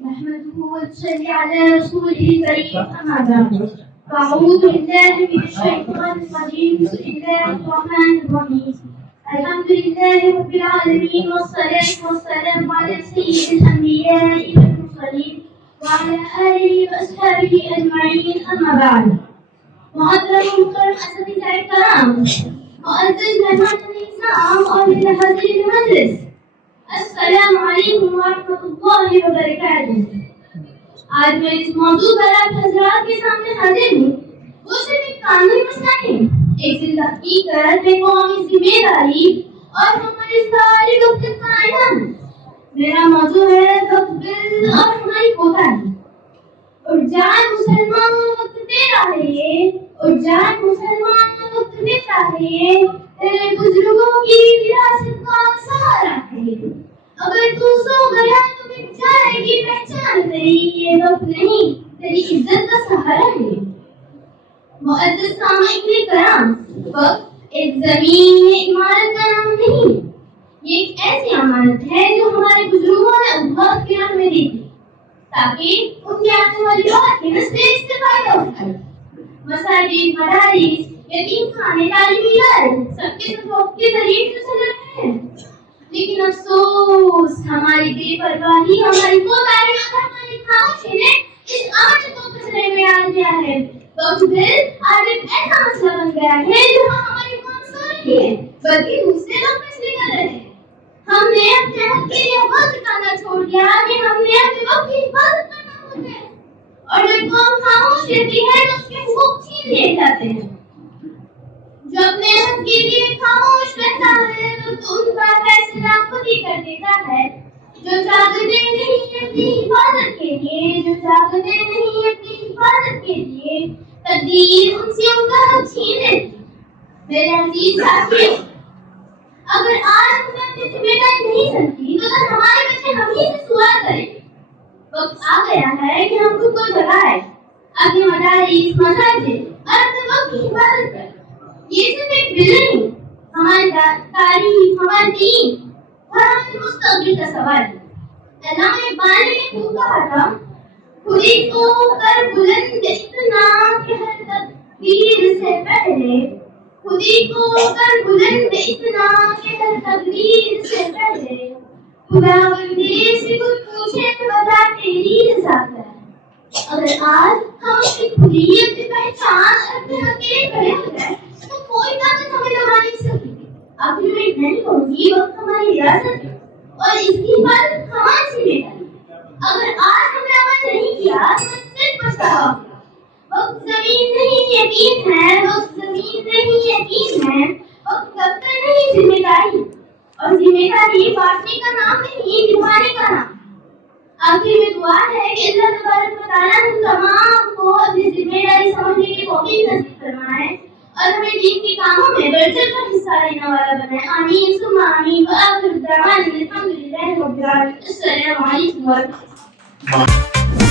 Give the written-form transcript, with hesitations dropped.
نحمده ونصلي على رسوله الكريم أما بعد فأعوذ بالله من الشيطان الرجيم بسم الله الرحمن الرحيم الحمد لله رب العالمين والصلاة والسلام على سيد الأنبياء والمرسلين وعلى آله وأصحابه أجمعين أما بعد محترم أساتذة الكرام معزز مهمان الإسلام وأهل هذه المجلس السلام علیکم ورحمۃ اللہ وبرکاتہ۔ آج میں اس موضوع پر آپ حضرات کے سامنے حاضر ہوں، وہ صرف ایک قانونی مسئلہ نہیں، ایک زندہ حقیقت، ایک قومی ذمہ داری اور ہماری ساری گفتگو کا اعلان۔ میرا موضوع ہے وقت بل اور ہماری کوتاہی۔ اور جان مسلمان وقت دے رہے، اور جان مسلمان وقت دیتا ہے، تیرے بزرگوں کی وراثت کا سہارا ہے۔ اگر تو سو گیا تو مٹ جائے گی پہچان تیری، یہ وقت نہیں تیری عزت کا سہارا ہے۔ معزز سامعین کرام، وقت ایک زمین یا عمارت کا نام نہیں، یہ ایک ایسی امانت ہے جو ہمارے بزرگوں نے اللہ کی راہ میں دی تھی تاکہ ان کی آنے والی اور کی نسلیں اس سے فائدہ اٹھائیں۔ مساجد، مدارس، یتیم خانے، تعلیمی ادارے سب کے سب وقت کے ذریعے سے چل رہے ہیں، لیکن افسوس ہماری بے پرواہی، ہماری کوتاہی اور ہماری خاموشی نے اس آمد کو کچرے میں ڈال دیا ہے۔ وقت بل آج ایک ایسا مسئلہ بن گیا ہے جو ہماری قوم سو رہی ہے بلکہ دوسرے لوگ فیصلے کر رہے ہیں۔ ہم نے اپنے حق کے لیے وقت کرنا چھوڑ دیا کہ ہم نے اپنے وقت کی حفاظت کرنا بھول گئے، اور جب قوم خاموش رہتی ہے تو اس کے حقوق چھین لیے جاتے ہیں۔ جو اپنے حق کے لیے خاموش رہتا ہے تو ان کا فیصلہ خود ہی کر دیتا ہے۔ جو جاگتے نہیں اپنی حفاظت کے لیے، جو جاگتے نہیں اپنی حفاظت کے لیے، تقدیر ان سے ان کا حق چھین لیتی۔ میرے عزیز ساتھی، اگر آج ہم اپنی ذمہ داری نہیں سمجھی تو کل ہمارے بچے ہم ہی سے سوال کریں گے۔ وقت آ گیا ہے کہ ہم خود کو جگائیں، اپنے مدارس، مساجد اور اپنے وقت کی حفاظت کریں۔ یہ صرف ایک بل نہیں، ہماری تاریخ، ہمارا دین اور ہمارے مستقبل کا سوال ہے۔ علامہ اقبال نے خوب کہا تھا، خودی کو کر بلند اتنا کہ ہر تقدیر سے پہلے، خودی کو کر بلند اتنا کہ ہر تقدیر سے پہلے، خدا بندے سے خود پوچھے بتا تیری رضا کیا ہے۔ اگر آج ہم اپنی خودیت کی پہچان اور اپنے حق کے لیے کھڑے ہو جائیں تو کوئی طاقت ہمیں دبا نہیں سکتی۔ آخر میں اتنا ہی کہوں گی، وقت ہماری ریاست ہے اور اس کی حفاظت ہماری ذمہ داری ہے۔ اگر آج ہم نے عمل نہیں کیا تو صرف پچھتاوا ہوگا۔ وقت زمین نہیں یقین ہے، وقت زمین نہیں یقین ہے، وقت دفتر نہیں ذمہ داری، اور ذمہ داری بانٹنے کا نام نہیں نبھانے کا نام۔ آخر میں دعا ہے کہ اللہ تبارک و تعالیٰ ہم تمام کو اپنی ذمہ داری سمجھنے کی توفیق نصیب فرمائے اور ہمیں دین کے کاموں میں بڑھ چڑھ کر حصہ لینے والا بنائے۔ آمین ثم آمین وآخر دعوانا الحمد للہ رب العالمین۔ السلام علیکم ورحمۃ اللہ۔